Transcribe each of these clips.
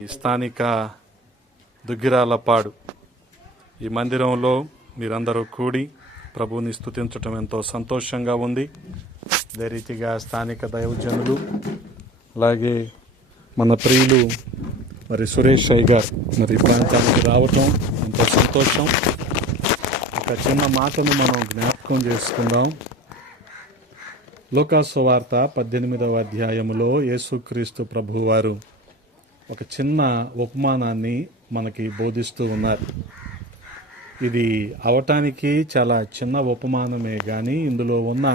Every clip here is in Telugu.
ఈ స్థానిక దుగ్గిరాలపాడు ఈ మందిరంలో మీరందరూ కూడి ప్రభువుని స్తుతించటం ఎంతో సంతోషంగా ఉంది. అదే రీతిగా స్థానిక దైవజనులు అలాగే మన ప్రియులు మరి సురేష్ అయ్య గారు మరి ప్రాంతానికి రావటం ఎంతో సంతోషం. ఒక చిన్న మాటను మనం జ్ఞాపకం చేసుకుందాం. లూకా సువార్త 18వ అధ్యాయములో యేసుక్రీస్తు ప్రభువారు ఒక చిన్న ఉపమానాన్ని మనకి బోధిస్తూ ఉన్నారు. ఇది అవటానికి చాలా చిన్న ఉపమానమే కానీ ఇందులో ఉన్న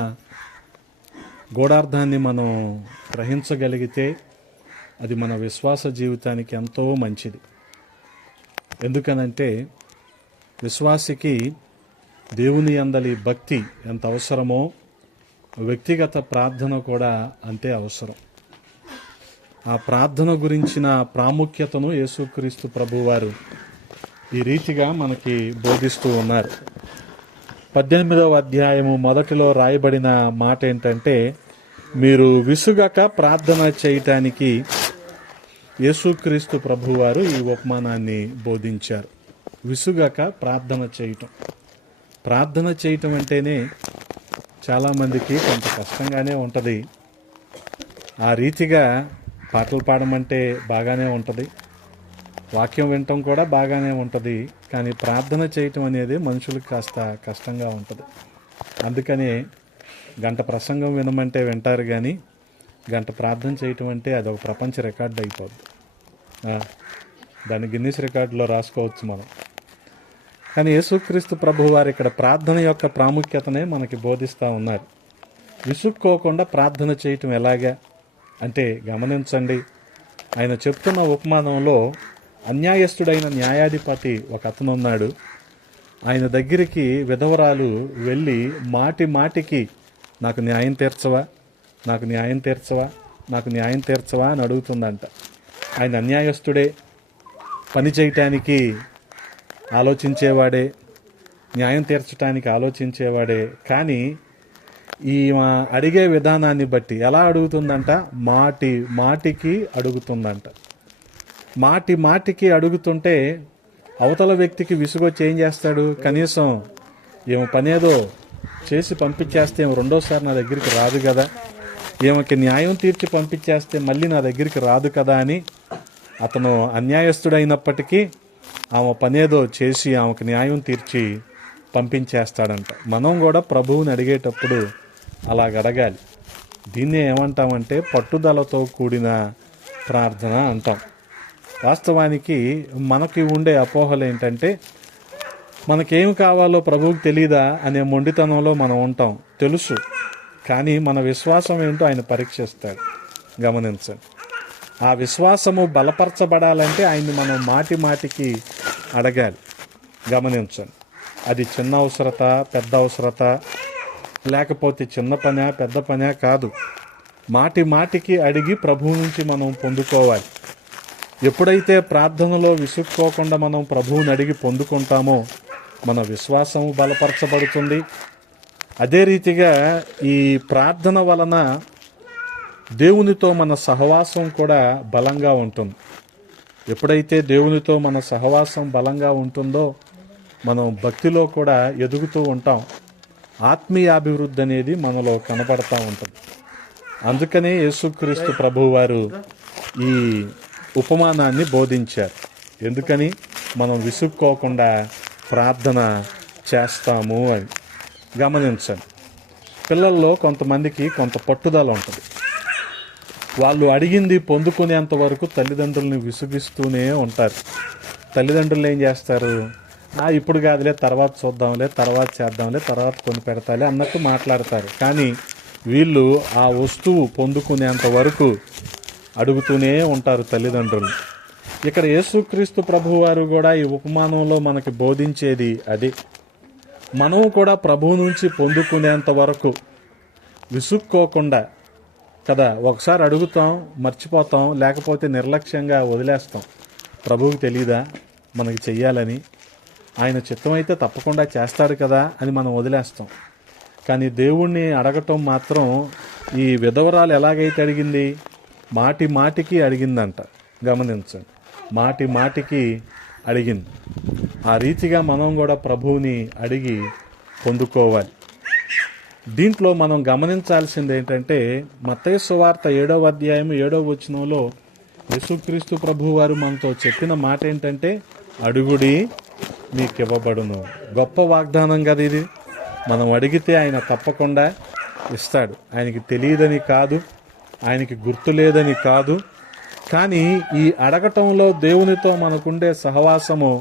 గూఢార్థాన్ని మనం గ్రహించగలిగితే అది మన విశ్వాస జీవితానికి ఎంతో మంచిది. ఎందుకనంటే విశ్వాసికి దేవుని యందలి భక్తి ఎంత అవసరమో వ్యక్తిగత ప్రార్థన కూడా అంతే అవసరం. ఆ ప్రార్థన గురించిన ప్రాముఖ్యతను యేసుక్రీస్తు ప్రభువారు ఈ రీతిగా మనకి బోధిస్తూ ఉన్నారు. 18వ అధ్యాయము మొదటిలో రాయబడిన మాట ఏంటంటే, మీరు విసుగక ప్రార్థన చేయటానికి యేసుక్రీస్తు ప్రభువారు ఈ ఉపమానాన్ని బోధించారు. విసుగక ప్రార్థన చేయటం. ప్రార్థన చేయటం అంటేనే చాలామందికి కొంత కష్టంగానే ఉంటుంది. ఆ రీతిగా పాటలు పాడమంటే బాగానే ఉంటుంది, వాక్యం వినటం కూడా బాగానే ఉంటుంది. కానీ ప్రార్థన చేయటం అనేది మనుషులకు కాస్త కష్టంగా ఉంటుంది. అందుకనే గంట ప్రసంగం వినమంటే వింటారు, కానీ గంట ప్రార్థన చేయటం అంటే అది ఒక ప్రపంచ రికార్డు అయిపోద్ది. దాన్ని గిన్నిస్ రికార్డులో రాసుకోవచ్చు మనం. కానీ యేసుక్రీస్తు ప్రభువారు ఇక్కడ ప్రార్థన యొక్క ప్రాముఖ్యతనే మనకి బోధిస్తూ ఉన్నారు. విసుక్కోకుండా ప్రార్థన చేయటం ఎలాగా అంటే గమనించండి. ఆయన చెప్తున్న ఉపమానంలో అన్యాయస్తుడైన న్యాయాధిపతి ఒక అతను ఉన్నాడు. ఆయన దగ్గరికి విధవరాలు వెళ్ళి మాటి మాటికి నాకు న్యాయం తీర్చవా, నాకు న్యాయం తీర్చవా, నాకు న్యాయం తీర్చవా అని అడుగుతుందంట. ఆయన అన్యాయస్తుడే, పని చేయటానికి ఆలోచించేవాడే, న్యాయం తీర్చడానికి ఆలోచించేవాడే. కానీ ఈ అడిగే విధానాన్ని బట్టి ఎలా అడుగుతుందంట, మాటి మాటికి అడుగుతుందంట. మాటి మాటికి అడుగుతుంటే అవతల వ్యక్తికి విసుగొచ్చి ఏం చేస్తాడు, కనీసం ఏమో పనేదో చేసి పంపించేస్తే రెండోసారి నా దగ్గరికి రాదు కదా, ఈమెకి న్యాయం తీర్చి పంపించేస్తే మళ్ళీ నా దగ్గరికి రాదు కదా అని అతను అన్యాయస్తుడైనప్పటికీ ఆమె పనేదో చేసి ఆమెకు న్యాయం తీర్చి పంపించేస్తాడంట. మనం కూడా ప్రభువుని అడిగేటప్పుడు అలాగ అడగాలి. దీన్నే ఏమంటామంటే పట్టుదలతో కూడిన ప్రార్థన అంటాం. వాస్తవానికి మనకి ఉండే అపోహలు ఏంటంటే, మనకేం కావాలో ప్రభువుకి తెలీదా అనే మొండితనంలో మనం ఉంటాం. తెలుసు, కానీ మన విశ్వాసం ఏంటో ఆయన పరీక్షిస్తాడు. గమనించండి. ఆ విశ్వాసము బలపరచబడాలంటే ఆయన్ని మనం మాటి మాటికి అడగాలి. గమనించండి. అది చిన్న అవసరత, పెద్ద అవసరత, లేకపోతే చిన్న పనా పెద్ద పనా కాదు. మాటి మాటికి అడిగి ప్రభువు నుంచి మనం పొందుకోవాలి. ఎప్పుడైతే ప్రార్థనలో విసుక్కోకుండా మనం ప్రభువుని అడిగి పొందుకుంటామో మన విశ్వాసం బలపరచబడుతుంది. అదే రీతిగా ఈ ప్రార్థన వలన దేవునితో మన సహవాసం కూడా బలంగా ఉంటుంది. ఎప్పుడైతే దేవునితో మన సహవాసం బలంగా ఉంటుందో మనం భక్తిలో కూడా ఎదుగుతూ ఉంటాం. ఆత్మీయాభివృద్ధి అనేది మనలో కనపడతా ఉంటుంది. అందుకనే యేసుక్రీస్తు ప్రభువారు ఈ ఉపమానాన్ని బోధించారు. ఎందుకని మనం విసుక్కోకుండా ప్రార్థన చేస్తాము అని. గమనించండి. పిల్లల్లో కొంతమందికి కొంత పట్టుదల ఉంటుంది. వాళ్ళు అడిగింది పొందుకునేంత వరకు తల్లిదండ్రులని విసుగిస్తూనే ఉంటారు. తల్లిదండ్రులు ఏం చేస్తారు, ఇప్పుడు కాదులే, తర్వాత చూద్దాంలే, తర్వాత చేద్దాంలే, తర్వాత కొని పెడతాలే అన్నట్టు మాట్లాడతారు. కానీ వీళ్ళు ఆ వస్తువు పొందుకునేంత వరకు అడుగుతూనే ఉంటారు తల్లిదండ్రులు. ఇక్కడ యేసుక్రీస్తు ప్రభువారు కూడా ఈ ఉపమానంలో మనకి బోధించేది అదే. మనం కూడా ప్రభువు నుంచి పొందుకునేంత వరకు విసుక్కోకుండా కదా, ఒకసారి అడుగుతాం, మర్చిపోతాం, లేకపోతే నిర్లక్ష్యంగా వదిలేస్తాం. ప్రభువుకి తెలీదా మనకి చెయ్యాలని, ఆయన చిత్తమైతే తప్పకుండా చేస్తాడు కదా అని మనం వదిలేస్తాం. కానీ దేవుణ్ణి అడగటం మాత్రం ఈ విధవరాలు ఎలాగైతే అడిగింది, మాటి మాటికి అడిగిందంట. గమనించండి. మాటి మాటికి అడిగింది. ఆ రీతిగా మనం కూడా ప్రభువుని అడిగి పొందుకోవాలి. దీంట్లో మనం గమనించాల్సింది ఏంటంటే, మత్తయి సువార్త 7వ అధ్యాయం 7వ వచనంలో యేసుక్రీస్తు ప్రభువు వారు మనతో చెప్పిన మాట ఏంటంటే, అడుగుడి మీకు ఇవ్వబడును. గొప్ప వాగ్దానం కదా ఇది. మనం అడిగితే ఆయన తప్పకుండా ఇస్తాడు. ఆయనకి తెలియదని కాదు, ఆయనకి గుర్తు లేదని కాదు. కానీ ఈ అడగటంలో దేవునితో మనకుండే సహవాసము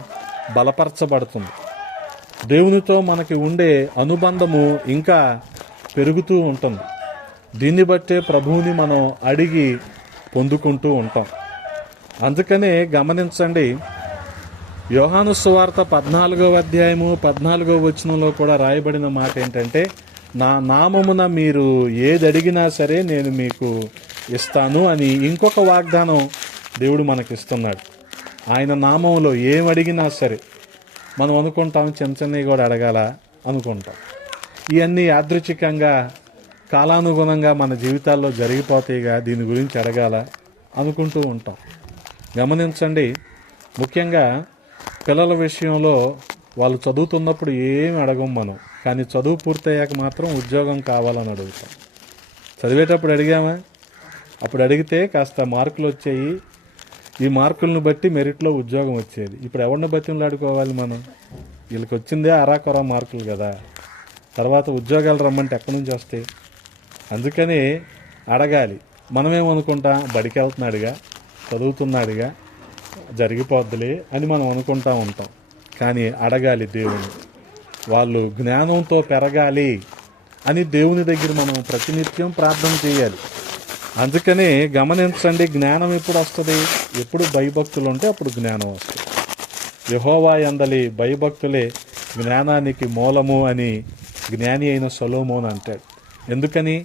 బలపరచబడుతుంది. దేవునితో మనకి ఉండే అనుబంధము ఇంకా పెరుగుతూ ఉంటుంది. దీన్ని బట్టే ప్రభువుని మనం అడిగి పొందుకుంటూ ఉంటాం. అందుకనే గమనించండి, యోహాను సువార్త 14వ అధ్యాయము 14వ వచనంలో కూడా రాయబడిన మాట ఏంటంటే, నా నామమున మీరు ఏది అడిగినా సరే నేను మీకు ఇస్తాను అని ఇంకొక వాగ్దానం దేవుడు మనకిస్తున్నాడు. ఆయన నామంలో ఏం అడిగినా సరే మనం అనుకుంటాం, చిన్న చిన్నవి కూడా అడగాల అనుకుంటాం. ఇవన్నీ యాదృచ్ఛికంగా కాలానుగుణంగా మన జీవితాల్లో జరిగిపోతాయిగా, దీని గురించి అడగాల అనుకుంటూ ఉంటాం. గమనించండి, ముఖ్యంగా పిల్లల విషయంలో వాళ్ళు చదువుతున్నప్పుడు ఏమి అడగం మనం, కానీ చదువు పూర్తయ్యాక మాత్రం ఉద్యోగం కావాలని అడుగుతాం. చదివేటప్పుడు అడిగామా? అప్పుడు అడిగితే కాస్త మార్కులు వచ్చాయి, ఈ మార్కులను బట్టి మెరిట్లో ఉద్యోగం వచ్చేది. ఇప్పుడు ఎవరిని బతిమలాడుకోవాలి మనం? వీళ్ళకి వచ్చిందే అరాకొరా మార్కులు కదా, తర్వాత ఉద్యోగాలు రమ్మంటే ఎక్కడి నుంచి వస్తాయి? అందుకని అడగాలి. మనమేమనుకుంటాం, బడికి వెళ్తున్నాడుగా, చదువుతున్నాడుగా, జరిగిపోద్దులే అని మనం అనుకుంటా ఉంటాం. కానీ అడగాలి దేవుని. వాళ్ళు జ్ఞానంతో పెరగాలి అని దేవుని దగ్గర మనం ప్రతినిత్యం ప్రార్థన చేయాలి. అందుకనే గమనించండి, జ్ఞానం ఎప్పుడు వస్తుంది? ఎప్పుడు భయభక్తులు ఉంటే అప్పుడు జ్ఞానం వస్తుంది. యెహోవా యందలి భయభక్తులే జ్ఞానానికి మూలము అని జ్ఞాని అయిన సొలొమోను అంటాడు. ఎందుకని?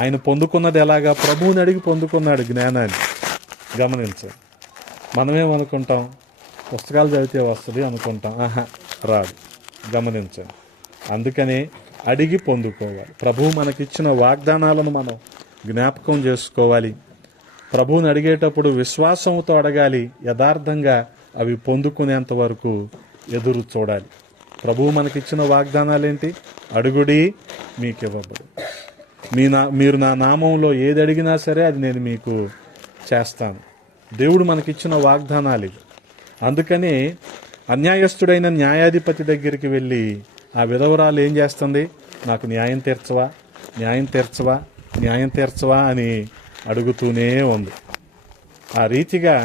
ఆయన పొందుకున్నది ఎలాగా? ప్రభువుని అడిగి పొందుకున్నాడు జ్ఞానాన్ని. గమనించండి, మనమేమనుకుంటాం, పుస్తకాలు చదివితే వస్తుంది అనుకుంటాం. రాదు. గమనించండి, అందుకనే అడిగి పొందుకోవాలి. ప్రభువు మనకిచ్చిన వాగ్దానాలను మనం జ్ఞాపకం చేసుకోవాలి. ప్రభువుని అడిగేటప్పుడు విశ్వాసంతో అడగాలి. యథార్థంగా అవి పొందుకునేంత వరకు ఎదురు చూడాలి. ప్రభువు మనకిచ్చిన వాగ్దానాలు ఏంటి? అడుగుడి మీకు ఇవ్వబడు. మీరు నా నామంలో ఏది అడిగినా సరే అది నేను మీకు చేస్తాను. దేవుడు మనకిచ్చిన వాగ్దానాలు ఇవి. అందుకని అన్యాయస్తుడైన న్యాయాధిపతి దగ్గరికి వెళ్ళి ఆ విధవరాలు ఏం చేస్తుంది? నాకు న్యాయం తీర్చవా, న్యాయం తీర్చవా, న్యాయం తీర్చవా అని అడుగుతూనే ఉంది. ఆ రీతిగా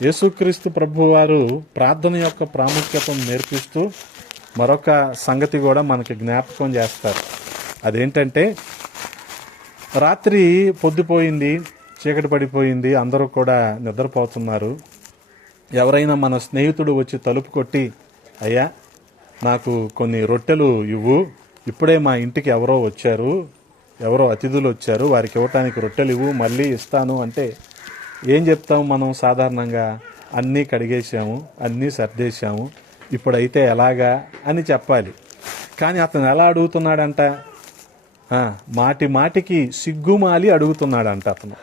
యేసుక్రీస్తు ప్రభువారు ప్రార్థన యొక్క ప్రాముఖ్యతను నేర్పిస్తూ మరొక సంగతి కూడా మనకి జ్ఞాపకం చేస్తారు. అదేంటంటే, రాత్రి పొద్దుపోయింది, చీకటి పడిపోయింది, అందరూ కూడా నిద్రపోతున్నారు. ఎవరైనా మన స్నేహితుడు వచ్చి తలుపు కొట్టి, అయ్యా నాకు కొన్ని రొట్టెలు ఇవ్వు, ఇప్పుడే మా ఇంటికి ఎవరో అతిథులు వచ్చారు, వారికి ఇవ్వటానికి రొట్టెలు ఇవ్వు, మళ్ళీ ఇస్తాను అంటే ఏం చెప్తాము మనం? సాధారణంగా అన్నీ కడిగేసాము, అన్నీ సర్దేశాము, ఇప్పుడైతే ఎలాగా అని చెప్పాలి. కానీ అతను ఎలా అడుగుతున్నాడంట? మాటి మాటికి సిగ్గుమాలి అడుగుతున్నాడంట అతను.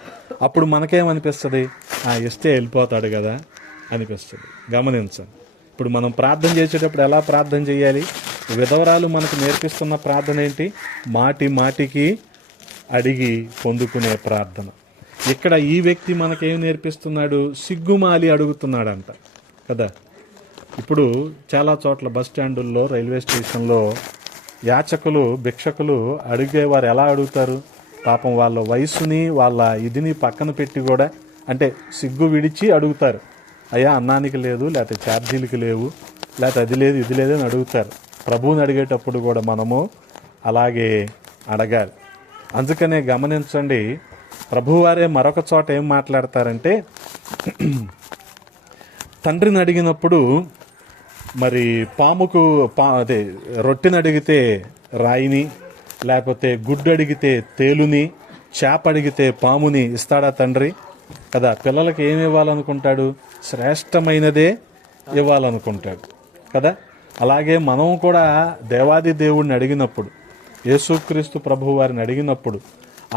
అప్పుడు మనకేమనిపిస్తుంది? ఇస్తే వెళ్ళిపోతాడు కదా అనిపిస్తుంది. గమనించండి, ఇప్పుడు మనం ప్రార్థన చేసేటప్పుడు ఎలా ప్రార్థన చేయాలి? విధవరాలు మనకు నేర్పిస్తున్న ప్రార్థన ఏంటి? మాటి మాటికి అడిగి పొందుకునే ప్రార్థన. ఇక్కడ ఈ వ్యక్తి మనకేం నేర్పిస్తున్నాడు? సిగ్గుమాలి అడుగుతున్నాడంట కదా. ఇప్పుడు చాలా చోట్ల బస్ స్టాండుల్లో, రైల్వే స్టేషన్లో యాచకులు, భిక్షకులు అడిగేవారు ఎలా అడుగుతారు? పాపం వాళ్ళ వయసుని, వాళ్ళ ఇదిని పక్కన పెట్టి కూడా, అంటే సిగ్గు విడిచి అడుగుతారు. అయ్యా అన్నానికి లేదు, లేకపోతే ఛార్జీలకి లేవు, లేకపోతే అది లేదు ఇది లేదు అని అడుగుతారు. ప్రభువుని అడిగేటప్పుడు కూడా మనము అలాగే అడగాలి. అందుకనే గమనించండి, ప్రభువారే మరొక చోట ఏం మాట్లాడతారంటే, తండ్రిని అడిగినప్పుడు మరి అదే రొట్టెని అడిగితే రాయిని, లేకపోతే గుడ్డు అడిగితే తేలుని, చేప అడిగితే పాముని ఇస్తాడా తండ్రి కదా. పిల్లలకి ఏమి ఇవ్వాలనుకుంటాడు? శ్రేష్టమైనదే ఇవ్వాలనుకుంటాడు కదా. అలాగే మనం కూడా దేవాది దేవుడిని అడిగినప్పుడు, యేసుక్రీస్తు ప్రభు వారిని అడిగినప్పుడు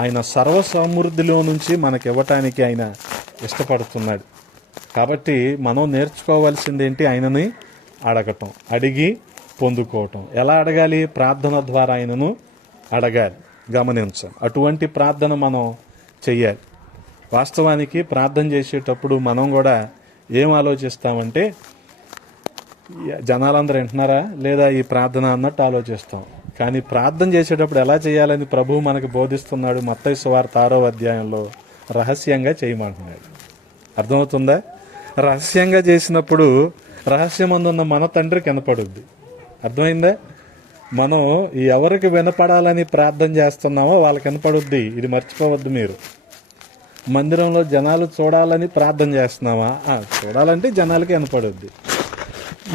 ఆయన సర్వ సమృద్ధిలో నుంచి మనకి ఇవ్వటానికి ఆయన ఇష్టపడుతున్నాడు. కాబట్టి మనం నేర్చుకోవాల్సింది ఏంటి? ఆయనని అడగటం, అడిగి పొందుకోవటం. ఎలా అడగాలి? ప్రార్థన ద్వారా ఆయనను అడగాలి. గమనించాలి. అటువంటి ప్రార్థన మనం చెయ్యాలి. వాస్తవానికి ప్రార్థన చేసేటప్పుడు మనం కూడా ఏం ఆలోచిస్తామంటే, జనాలందరూ వింటున్నారా లేదా ఈ ప్రార్థన అన్నట్టు ఆలోచిస్తాం. కానీ ప్రార్థన చేసేటప్పుడు ఎలా చేయాలని ప్రభువు మనకు బోధిస్తున్నాడు. మత్తయి సువార్త 6వ అధ్యాయంలో రహస్యంగా చేయమంటున్నాడు. అర్థమవుతుందా? రహస్యంగా చేసినప్పుడు రహస్యమందున్న మన తండ్రికి వినపడుద్ది. అర్థమైందా? మనం ఎవరికి వినపడాలని ప్రార్థన చేస్తున్నామో వాళ్ళకి వినపడుద్ది. ఇది మర్చిపోవద్దు మీరు. మందిరంలో జనాలు చూడాలని ప్రార్థన చేస్తున్నామా? చూడాలంటే జనాలకి వినపడుద్ది.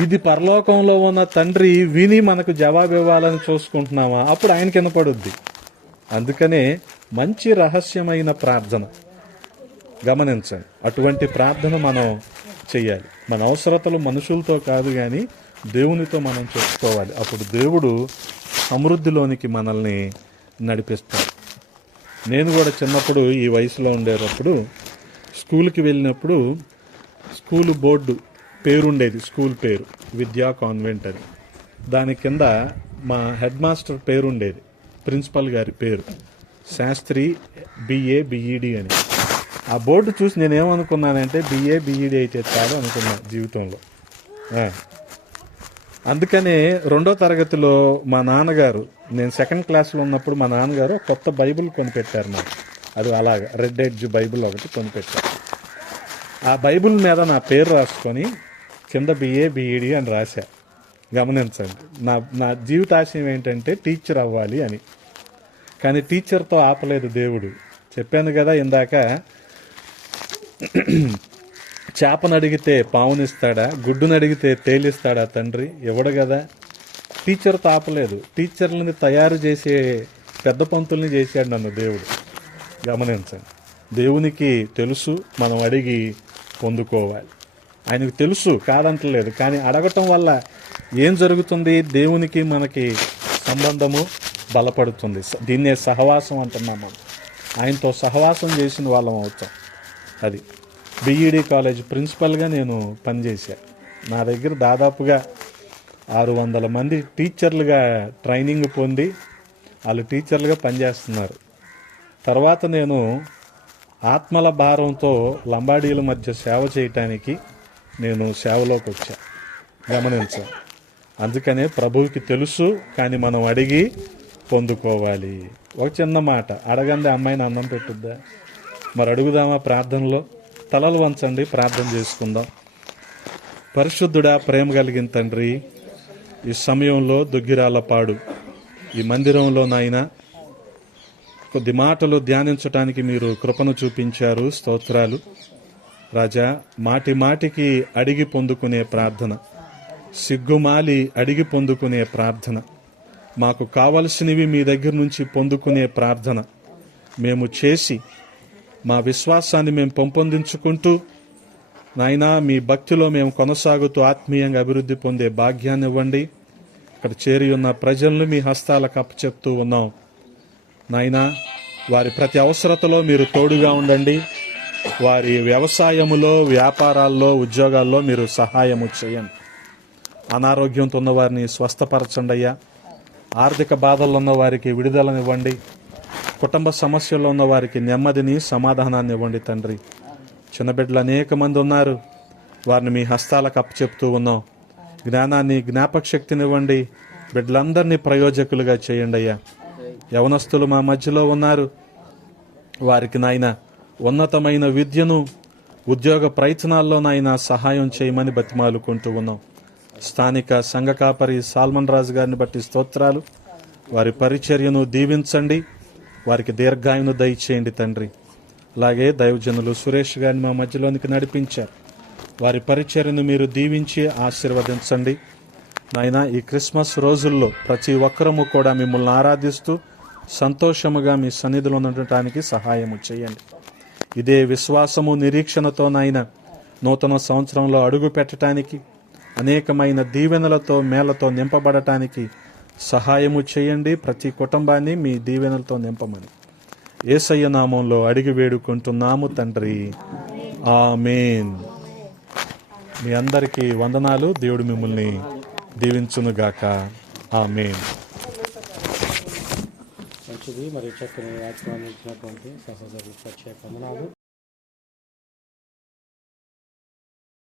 ఇది పరలోకంలో ఉన్న తండ్రి విని మనకు జవాబు ఇవ్వాలని చూసుకుంటున్నామా? అప్పుడు ఆయనకి వినపడుద్ది. అందుకనే మంచి రహస్యమైన ప్రార్థన గమనించండి. అటువంటి ప్రార్థన మనం చెయ్యాలి. మన అవసరతలు మనుషులతో కాదు కానీ దేవునితో మనం చెప్పుకోవాలి. అప్పుడు దేవుడు సమృద్ధిలోనికి మనల్ని నడిపిస్తాడు. నేను కూడా చిన్నప్పుడు ఈ వయసులో ఉండేటప్పుడు స్కూల్కి వెళ్ళినప్పుడు స్కూలు బోర్డు పేరుండేది. స్కూల్ పేరు విద్యా కాన్వెంట్ అని. దాని కింద మా హెడ్ మాస్టర్ పేరుండేది, ప్రిన్సిపల్ గారి పేరు శాస్త్రి బిఏ బిఈడి అని. ఆ బోర్డు చూసి నేనేమనుకున్నానంటే బిఏ బిఈడి అయితే చాలు అనుకున్నాను జీవితంలో. అందుకనే 2వ తరగతిలో మా నాన్నగారు, నేను 2nd క్లాస్లో ఉన్నప్పుడు మా నాన్నగారు కొత్త బైబిల్ కొనిపెట్టారు నాకు. అది అలాగా రెడ్ ఎడ్జ్ బైబిల్ ఒకటి కొనిపెట్టారు. ఆ బైబిల్ మీద నా పేరు రాసుకొని కింద బిఏ బిఈడి అని రాశా. గమనించండి. నా జీవితాశయం ఏంటంటే టీచర్ అవ్వాలి అని. కానీ టీచర్తో ఆపలేదు దేవుడు. చెప్పాను కదా ఇందాక, చేపను అడిగితే పావునిస్తాడా, గుడ్డును అడిగితే తేలిస్తాడా తండ్రి? ఇవ్వడు కదా. టీచర్తో ఆపలేదు. టీచర్లని తయారు చేసే పెద్ద పంతుల్ని చేశాడు నన్ను దేవుడు. గమనించండి. దేవునికి తెలుసు మనం అడిగి పొందుకోవాలి. ఆయనకు తెలుసు, కాదంటలేదు. కానీ అడగటం వల్ల ఏం జరుగుతుంది? దేవునికి మనకి సంబంధము బలపడుతుంది. దీన్నే సహవాసం అంటున్నాం మనం. ఆయనతో సహవాసం చేసిన వాళ్ళం అవుతాం. అది బిఈడి కాలేజ్ ప్రిన్సిపల్గా నేను పనిచేశాను. నా దగ్గర దాదాపుగా 600 మంది టీచర్లుగా ట్రైనింగ్ పొంది వాళ్ళు టీచర్లుగా పనిచేస్తున్నారు. తర్వాత నేను ఆత్మల భారంతో లంబాడీల మధ్య సేవ చేయటానికి నేను సేవలోకి వచ్చా. గమనించా. అందుకనే ప్రభువుకి తెలుసు, కానీ మనం అడిగి పొందుకోవాలి. ఒక చిన్న మాట, అడగండి అమ్మాయిని అన్నం పెట్టుద్దా? మరి అడుగుదామా? ప్రార్థనలో తలలు వంచండి, ప్రార్థన చేసుకుందాం. పరిశుద్ధుడా, ప్రేమ కలిగిన తండ్రి, ఈ సమయంలో దుగ్గిరాలపాడు ఈ మందిరంలో నాయనా కొద్ది మాటలు ధ్యానించటానికి మీరు కృపను చూపించారు. స్తోత్రాలు రాజా. మాటి మాటికి అడిగి పొందుకునే ప్రార్థన, సిగ్గుమాలి అడిగి పొందుకునే ప్రార్థన, మాకు కావలసినవి మీ దగ్గర నుంచి పొందుకునే ప్రార్థన మేము చేసి మా విశ్వాసాన్ని మేము పెంపొందించుకుంటూ నాయనా మీ భక్తిలో మేము కొనసాగుతూ ఆత్మీయంగా అభివృద్ధి పొందే భాగ్యాన్ని ఇవ్వండి. ఇక్కడ చేరి ఉన్న ప్రజలను మీ హస్తాలకు అప్పచెప్తూ ఉన్నాం నాయనా. వారి ప్రతి అవసరతలో మీరు తోడుగా ఉండండి. వారి వ్యవసాయములో, వ్యాపారాల్లో, ఉద్యోగాల్లో మీరు సహాయము చేయండి. అనారోగ్యంతో ఉన్న వారిని స్వస్థపరచండి అయ్యా. ఆర్థిక బాధల్లో ఉన్న వారికి విడుదలనివ్వండి. కుటుంబ సమస్యల్లో ఉన్న వారికి నెమ్మదిని, సమాధానాన్ని ఇవ్వండి తండ్రి. చిన్న బిడ్డలు అనేక మంది ఉన్నారు, వారిని మీ హస్తాలకు అప్పచెప్తూ ఉన్నాం. జ్ఞానాన్ని, జ్ఞాపక శక్తిని ఇవ్వండి. బిడ్డలందరినీ ప్రయోజకులుగా చేయండి అయ్యా. యవనస్తులు మా మధ్యలో ఉన్నారు, వారికి నాయన ఉన్నతమైన విద్యను, ఉద్యోగ ప్రయత్నాల్లో నాయన సహాయం చేయమని బతిమాలుకుంటూ ఉన్నాం. స్థానిక సంఘ కాపరి సాల్మన్ రాజు గారిని బట్టి స్తోత్రాలు. వారి పరిచర్యను దీవించండి, వారికి దీర్ఘాయును దయచేయండి తండ్రి. అలాగే దైవజనులు సురేష్ గారిని మా మధ్యలోనికి నడిపించారు. వారి పరిచర్యను మీరు దీవించి ఆశీర్వదించండి నాయన. ఈ క్రిస్మస్ రోజుల్లో ప్రతి ఒక్కరము కూడా మిమ్మల్ని ఆరాధిస్తూ సంతోషముగా మీ సన్నిధిలో ఉండటానికి సహాయము చేయండి. ఇదే విశ్వాసము, నిరీక్షణతో నాయన నూతన సంవత్సరంలో అడుగు పెట్టడానికి, అనేకమైన దీవెనలతో, మేళ్లతో నింపబడటానికి సహాయము చేయండి. ప్రతి కుటుంబాన్ని మీ దీవెనలతో నింపమని యేసయ్య నామంలో అడిగి వేడుకుంటున్నాము తండ్రి. ఆమేన్. మీ అందరికీ వందనాలు. దేవుడు మిమ్మల్ని దీవించునుగాక. ఆమేన్. మంచిది. మరి చక్కని వాక్యం అందించినటువంటి సహోదరులకు ప్రత్యేక వందనాలు.